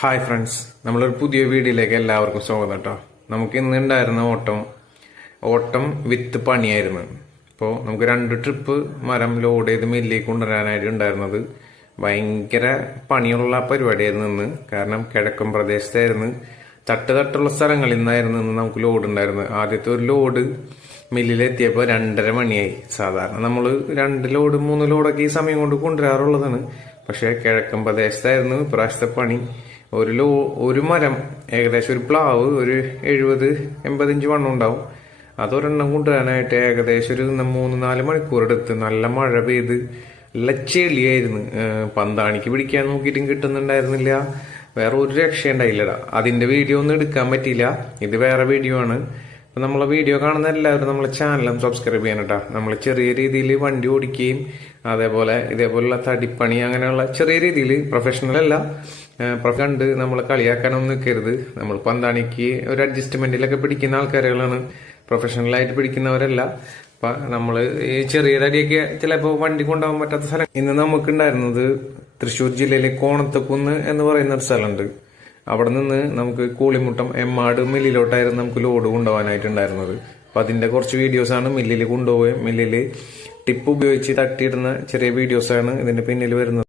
Hi friends, നമ്മളൊരു പുതിയ വീഡിയോയിലേക്ക് എല്ലാവർക്കും സ്വാഗതം കേട്ടോ. നമുക്ക് ഇന്ന് ഉണ്ടായിരുന്ന ഓട്ടം വിത്ത് പണിയായിരുന്നു. ഇപ്പോൾ നമുക്ക് 2 ട്രിപ്പ് മരം ലോഡ് ചെയ്ത് മില്ലിലേക്ക് കൊണ്ടുവരാനായിട്ട് ഉണ്ടായിരുന്നത്. ഭയങ്കര പണിയുള്ള പരിപാടിയായിരുന്നു ഇന്ന്. കാരണം കിഴക്കൻ പ്രദേശത്തായിരുന്നു, തട്ടുള്ള സ്ഥലങ്ങളിൽ നിന്നായിരുന്നു ഇന്ന് നമുക്ക് ലോഡ് ഉണ്ടായിരുന്നത്. ആദ്യത്തെ ഒരു ലോഡ് മില്ലിലെത്തിയപ്പോൾ 2:30 മണിയായി. സാധാരണ നമ്മൾ 2 ലോഡ് 3 ലോഡൊക്കെ ഈ സമയം കൊണ്ട് കൊണ്ടുവരാറുള്ളതാണ്. പക്ഷേ കിഴക്കൻ പ്രദേശത്തായിരുന്നു ഇപ്രാവശ്യത്തെ പണി. ഒരു മരം, ഏകദേശം ഒരു പ്ലാവ് ഒരു 70-80 ഇഞ്ച് വണ്ണം ഉണ്ടാവും. അതൊരെണ്ണം കൊണ്ടുവരാനായിട്ട് ഏകദേശം ഒരു 3-4 മണിക്കൂർ എടുത്ത്. നല്ല മഴ പെയ്ത് നല്ല ചെളിയായിരുന്നു. പന്താണിക്ക് പിടിക്കാൻ നോക്കിയിട്ടും കിട്ടുന്നുണ്ടായിരുന്നില്ല. വേറെ ഒരു രക്ഷയുണ്ടായില്ലടാ. അതിന്റെ വീഡിയോ ഒന്നും എടുക്കാൻ പറ്റിയില്ല. ഇത് വേറെ വീഡിയോ ആണ്. അപ്പൊ നമ്മളെ വീഡിയോ കാണുന്ന എല്ലാവരും നമ്മളെ ചാനലും സബ്സ്ക്രൈബ് ചെയ്യാൻ കേട്ടോ. നമ്മൾ ചെറിയ രീതിയിൽ വണ്ടി ഓടിക്കുകയും ഇതേപോലുള്ള തടിപ്പണി അങ്ങനെയുള്ള ചെറിയ രീതിയിൽ, പ്രൊഫഷണൽ അല്ല, കണ്ട് നമ്മൾ കളിയാക്കാനൊന്നും നിൽക്കരുത്. നമ്മൾ പന്താണിക്ക് ഒരു അഡ്ജസ്റ്റ്മെന്റിലൊക്കെ പിടിക്കുന്ന ആൾക്കാരുകളാണ്, പ്രൊഫഷണലായിട്ട് പിടിക്കുന്നവരല്ല. അപ്പൊ നമ്മള് ഈ ചെറിയ തടിയൊക്കെ ചിലപ്പോൾ വണ്ടി കൊണ്ടുപോകാൻ പറ്റാത്ത സ്ഥലം. ഇന്ന് നമുക്കുണ്ടായിരുന്നത് തൃശ്ശൂർ ജില്ലയിലെ കോണത്തക്കുന്ന് എന്ന് പറയുന്ന ഒരു സ്ഥലമുണ്ട്. അവിടെ നിന്ന് നമുക്ക് കൂളിമുട്ടം എമ്മാട് മില്ലിലോട്ടായിരുന്നു നമുക്ക് ലോഡ് കൊണ്ടുപോകാനായിട്ടുണ്ടായിരുന്നത്. അപ്പൊ അതിന്റെ കുറച്ച് വീഡിയോസാണ് മില്ലിൽ കൊണ്ടുപോവുകയും മില്ലില് ടിപ്പ് ഉപയോഗിച്ച് തട്ടിയിടുന്ന ചെറിയ വീഡിയോസാണ് ഇതിന്റെ പിന്നിൽ വരുന്നത്.